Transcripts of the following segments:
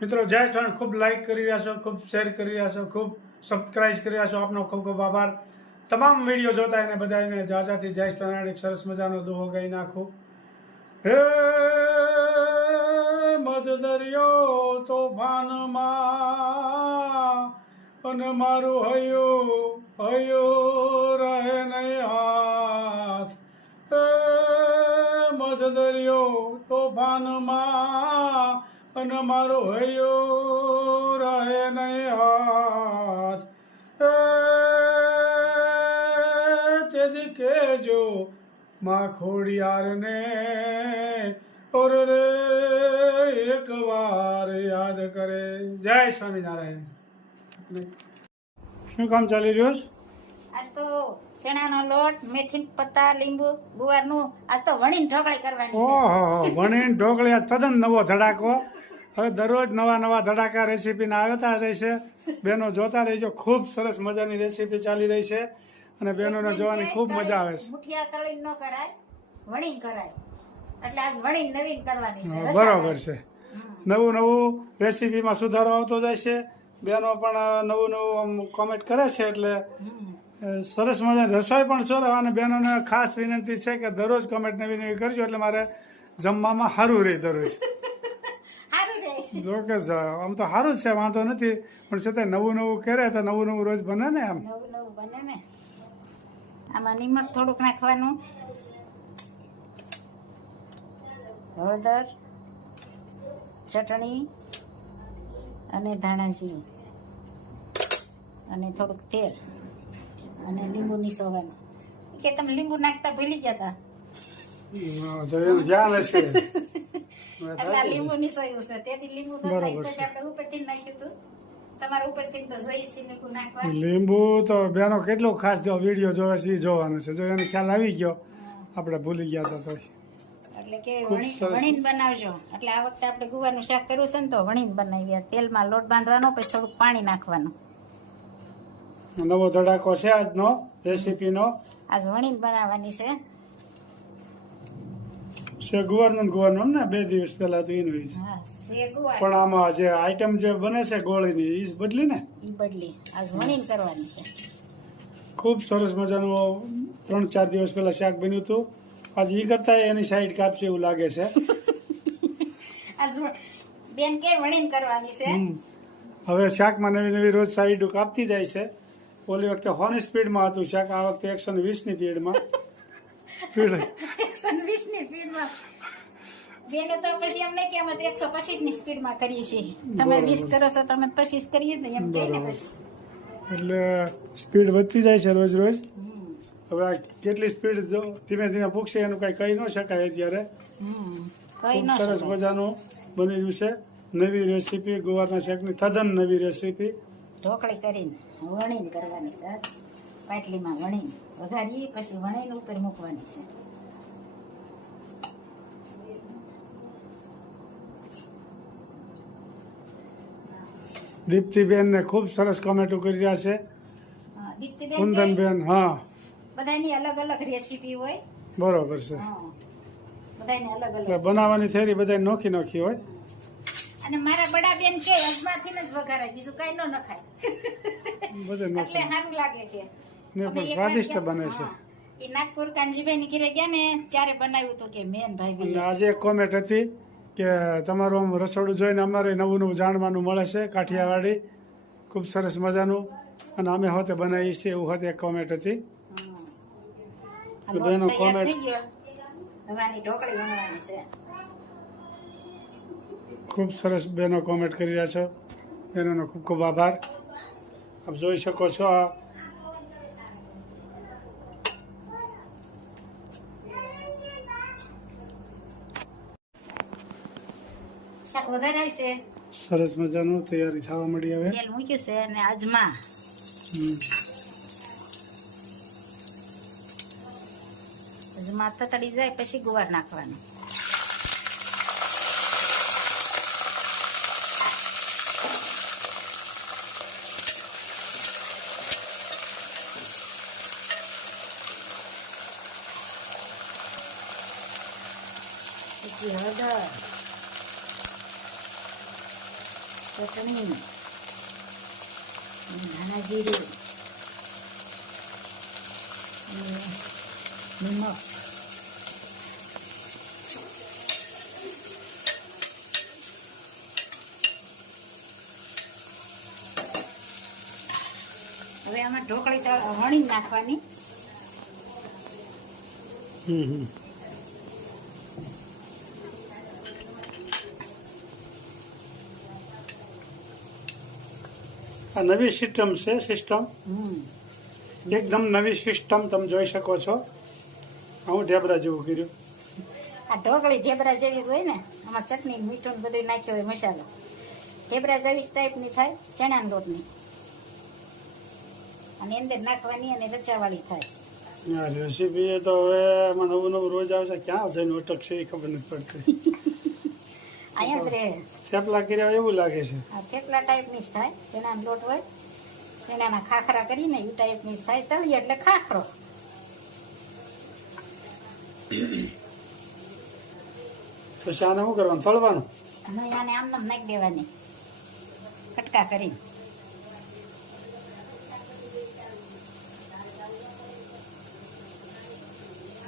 મિત્રો જય સ્વામી, ખૂબ લાઈક કરી રહ્યા છો, ખૂબ શેર કરી રહ્યા છો, ખૂબ સબસ્ક્રાઇબ કરી રહ્યા છો. આપનો ખૂબ ખૂબ આભાર. તમામ વિડીયો જોતા એને બધાને જાજાથી જય સ્વામિનારાયણ. એક સરસ મજાનો દોહો ગાઈ નાખું. હે મધ દરિયો તોફાનમાં અને મારું હૈયો રહે નહીં હાથ. હે મધ દરિયો તોફાનમાં અને મારો હૈયો રહે નહીં હાથ. તેથી કહેજો માં ખોડિયારને ઓર રે એક વાર યાદ કરે. જય સ્વામિનારાયણ. શું કામ ચાલી રહ્યું છે? આજ તો ચણાનો લોટ, મેથી પત્તા, લીંબુ, ગુવારનું આજ તો વણીને ઢોકળી કરવાની છે. ઓહો, વણીને ઢોકળી આ તદ્દન નવો ધડાકો. હવે દરરોજ નવા નવા ધડાકા રેસીપીના આવતા રહેશે. બહેનો જોતા રહેજો. ખૂબ સરસ મજાની રેસીપી ચાલી રહી છે અને બહેનોને જોવાની ખૂબ મજા આવે છે. મુઠિયા તળીને ન કરાય, વણીને કરાય. એટલે આજ વણીને નવીન કરવાની છે. બરોબર છે. નવું નવું રેસીપીમાં સુધારો આવતો જાય છે. બહેનો પણ નવું નવું કોમેન્ટ કરે છે એટલે સરસ મજાની રસોઈ પણ છો. અને બહેનોને ખાસ વિનંતી છે કે દરરોજ કોમેન્ટ નવી નવી કરજો એટલે મારે જમવામાં સારું રહે દરરોજ. જો કે આમ તો સારું જ છે, વાંધો નથી, પણ છતાં નવું નવું કરે તો નવું નવું રોજ બને ને. એમ નવું નવું બને ને. આમાં નિમક થોડુંક નાખવાનું, હળદર, ચટણી અને ધાણા જીરું અને થોડુંક તેલ અને લીંબુ નીસોવાનું. કે તમે લીંબુ નાખતા ભૂલી ગયા હતા. ધ્યાન હશે. એટલે લીંબુ નીસોયું છે, તેથી લીંબુ નાખ્યું પછી આપણે ઉપરથી નાખ્યું હતું. તમારે ઉપરથી તો જોઈ લીંબુ નાખવા. લીંબુ તો બેનો કેટલો ખાસ જો વિડીયો જોવે છે એ જોવાનો છે. જો એને ખ્યાલ આવી ગયો, આપણે ભૂલી ગયા હતા તો. એટલે કે વણીને બનાવજો. એટલે આ વખતે આપણે ગુવારનું શાક કરવું છે ને તો વણીને બનાવીએ. તેલમાં લોટ બાંધવાનો, પછી થોડુંક પાણી નાખવાનું. નવો ધડાકો છે આજનો રેસીપીનો. આજ વણીને બનાવવાની છે. ગુવારનું ને 2 દિવસ પહેલા તો એનું હા, છે ગુવાર. પણ આમાં જે આઈટમ જે બને છે ગોળીની એ બદલી ને, ઈ બદલી આજ વણીને કરવાની છે. ખૂબ સરસ મજાનું 3-4 દિવસ પહેલા શાક બન્યું હતું. આજે એ કરતા એની સાઈડ કાપશે એવું લાગે છે. આજ બેન કે વણીને કરવાની છે. હવે શાકમાં નવી નવી રોજ સાઈડ કાપતી જાય છે. ઓલી વખતે 100 ની સ્પીડમાં હતું શાક, આ વખતે 120 ની સ્પીડમાં. 120 ની સ્પીડમાં. બેનો તો પછી એમ નહીં કે અમે 125 ની સ્પીડમાં કરીએ છીએ. તમે 20 કરો છો, તમે 25 કરીએ ને એમ કહે ને પછી. એટલે સ્પીડ વધતી જાય છે રોજ રોજ. હવે આ કેટલી સ્પીડ જો ધીમે ધીમે પૂછશે એનું કઈ કહી ન શકાય અત્યારે. ખૂબ સરસ મજાનું બની રહ્યું છે. નવી રેસીપી ગુવારના શાકની, તદ્દન નવી રેસીપી. ઢોકળી કરીને વણીને કરવાની છે. પાટલીમાં વણીને વઘારી પછી વણીને ઉપર મૂકવાની છે. દીપ્તિબેન ને ખૂબ સરસ કોમેન્ટો કરી રહ્યા છે. કુંદનબેન, હા, બધાની અલગ અલગ રેસીપી હોય. બરોબર છે. બધાની અલગ અલગ બનાવવાની થેરી બધા નોખી નોખી હોય. અને મારા બડા બેન કે અજમાથી જ વઘારાય, બીજું કઈ ન નખાય. બધે એટલે સારું લાગે કે ને પણ સ્વાદિષ્ટ બને છે. એ નાગપુર કાનજીભાઈ ની ઘરે ગયા ને ત્યારે બનાવ્યું હતું કે મેન ભાઈ. આજે એક કોમેન્ટ હતી કે તમારું આમ રસોડું જોઈને અમારે નવું નવું જાણવાનું મળે છે. કાઠિયાવાડી ખૂબ સરસ મજાનું, અને અમે હોતે બનાવીએ છીએ એવું હોતે એક કોમેન્ટ હતી. બેનો કોમેન્ટ ઢોકળી બનાવવાની છે. ખૂબ સરસ બેનો કોમેન્ટ કરી રહ્યા છો. બેનોનો ખૂબ ખૂબ આભાર. આપ જોઈ શકો છો આ શાક વઘારાય છે. સરસ મજાનું તૈયારી થવા મળી. હવે તેલ મૂક્યું છે અને અજમા. અજમા તતડી જાય પછી ગુવાર નાખવાનું. પછી હળદર, ચટણી અને ધાણા જીરું અને નિમક. હવે આમાં ઢોકળી વણી નાખવાની. આ નવી સિસ્ટમ છે. એકદમ નવી સિસ્ટમ તમે જોઈ શકો છો. હું ઢેબરા જેવું કર્યું. આ ઢોકળી ઢેબરા જેવી જ હોય ને, આમાં ચટણી મીઠું બધું નાખ્યો હોય, મસાલો. ઢેબરા જેવી ટાઈપની થાય, ચણાના લોટની, અને અંદર નાખવાની અને રચાવાળી થાય. આ રેસીપી એ તો હવે એમાં નવું નવું રોજ આવશે. ક્યાં જઈને અટકશે એ ખબર નથી પડતી. અહીંયા જ રહે. થેપલા કર્યા એવું લાગે છે. આ થેપલા ટાઈપની જ થાય, ચણાનો લોટ હોય, ચણાના ખાખરા કરીને એ ટાઈપની જ થાય. તળીએ એટલે ખાખરો. પછી આને શું કરવાનું? તળવાનું? અને આને આમ નાખી દેવાની કટકા કરીને.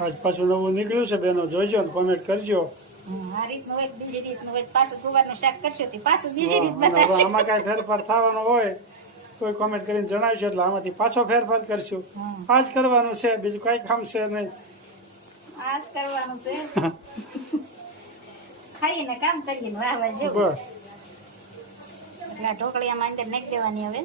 આજ પાછું નવું નીકળ્યું છે બેનો, જોઈજો ને કોમેન્ટ કરજો. આ રીતનું હોય, બીજી રીતનું હોય, પાછું ગુવારનું શાક કરશો તો પાછું બીજી રીત અને હવે બતાવશો. આમાં કાંઈ ફેરફાર થવાનો હોય કોઈ કોમેન્ટ કરીને જણાવજો, એટલે આમાંથી પાછો ફેરફાર કરશું. આ જ કરવાનું છે, બીજું કાંઈ કામ છે નહીં. આ જ કરવાનું છે. ખાઈને કામ કરીને વાહવા જેવું. બસ એટલે આ ઢોકળી આમાં અંદર નાખી દેવાની. હવે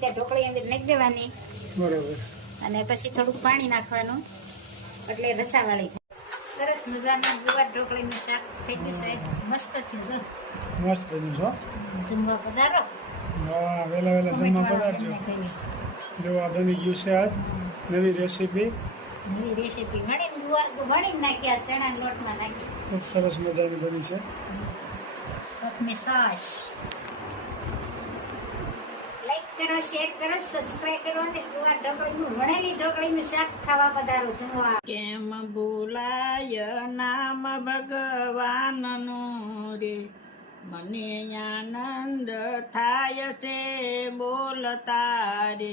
ત્યાં ઢોકળી અંદર નાખી દેવાની. બરોબર. અને પછી થોડુંક પાણી નાખવાનું એટલે રસાવાળી થાય. સરસ મજાનું ગુવાર ઢોકળીનું શાક થઈ ગયું સાહેબ. મસ્ત છે. જો મસ્ત બન્યું છો. જમવા પધારો. હા, વહેલા વહેલા જમવા પધારજો. જો આ બની ગયું છે આજ નવી રેસીપી. નવી રેસીપી વણીને નાખ્યા, ચણાના લોટમાં નાખી. ખૂબ સરસ મજાની બની છે. સતમી સાસ. લાઈક કરો, શેર કરો, સબસ્ક્રાઇબ કરો અને સુવા ઢોકળીનું વણેલી ઢોકળીનું શાક ખાવા પધારો જમવા. કેમ ભૂલાય નામ ભગવાનનું રે, મને આનંદ થાય છે બોલતા રે.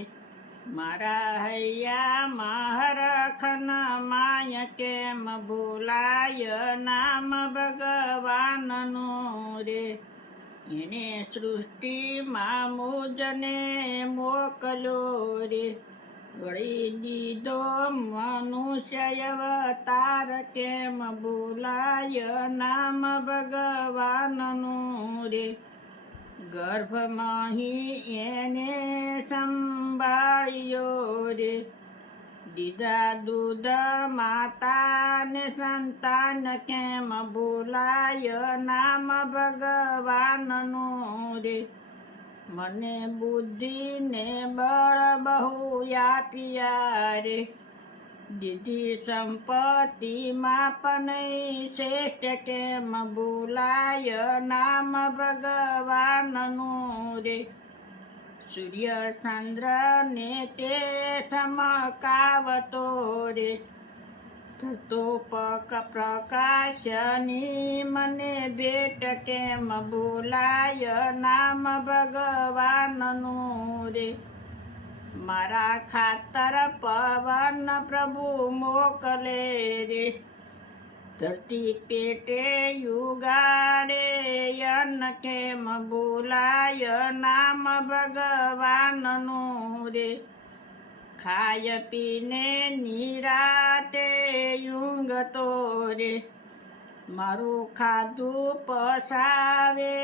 મારા હૈયા મહરખન માય કેમ ભૂલાય નામ ભગવાનનું રે. એને સૃષ્ટિમાં મુજને મોકલ્યો રે, વળી દીધો મનુષ્ય અવતાર. કેમ ભૂલાય નામ ભગવાનનું રે. ગર્ભમાં એને સંભાળ્યો રે, દીધા દૂધ માતાને સંતાન. કેમ ભૂલાય નામ ભગવાનનું રે. મને બુદ્ધિ ને બળ બહુ આપ્યા રે, દીધી સંપત્તિ માં પણ શ્રેષ્ઠ. કેમ ભૂલાય નામ ભગવાનનું રે. સૂર્ય ચંદ્ર ને તે સમકાવતો રે, થતો પક પ્રકાશની મને ભેટ. કેમ ભૂલાય નામ ભગવાનનું રે. મારા ખાતર પવન પ્રભુ મોકલે રે, ધરતી પેટે યુગાડે અન્ન. કેમ ભૂલાય નામ ભગવાનનું રે. ખાય પીને નિરાતે ઊંઘતો રે, મારું ખાધું પસાવે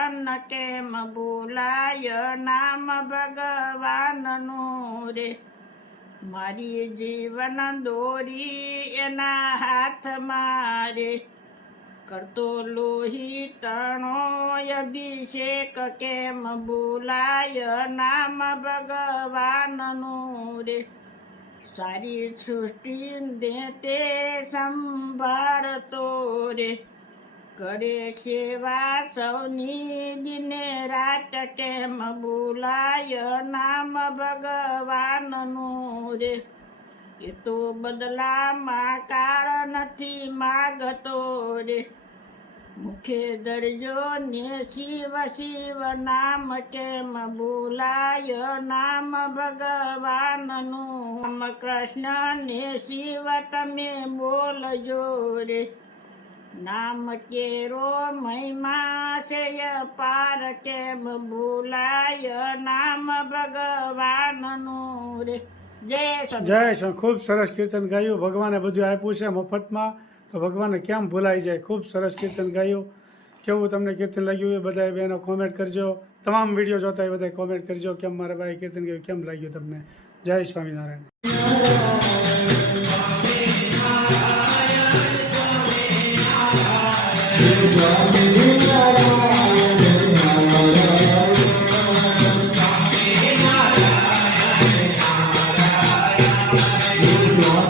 અન્ન. કેમ ભૂલાય નામ ભગવાનનું રે. મારી જીવન દોરી એના હાથમાં રે, કરતો લોહી તણો અભિષેક. કેમ ભૂલાય નામ ભગવાનનું રે. સારી સૃષ્ટિ દે તે સંભાળતો રે, કરે સેવા સૌની દિને રાત. કેમ ભૂલાય નામ ભગવાનનું રે. એ તો બદલામાં કાળ નથી માગતો રે મુખે દરજો ને શિવ શિવ નામ કેમ બોલાય નામ ભગવાનનું રામ કૃષ્ણ ને શિવ તમે બોલજો રે નામ કેરો મહિમા છે પાર કેમ બોલાય નામ ભગવાનનું રે જય સ્વામી. જય સ્વામી. ખૂબ સરસ કીર્તન ગાયું. ભગવાને બધું આપ્યું છે મફતમાં, તો ભગવાનને કેમ ભૂલાઈ જાય. ખૂબ સરસ કીર્તન ગાયું. કેવું તમને કીર્તન લાગ્યું એ બધા બહેનો કોમેન્ટ કરજો. તમામ વિડીયો જોતા એ બધા કોમેન્ટ કરજો કેમ મારા ભાઈ કીર્તન ગાયું કેમ લાગ્યું તમને. જય સ્વામિનારાયણ. Hare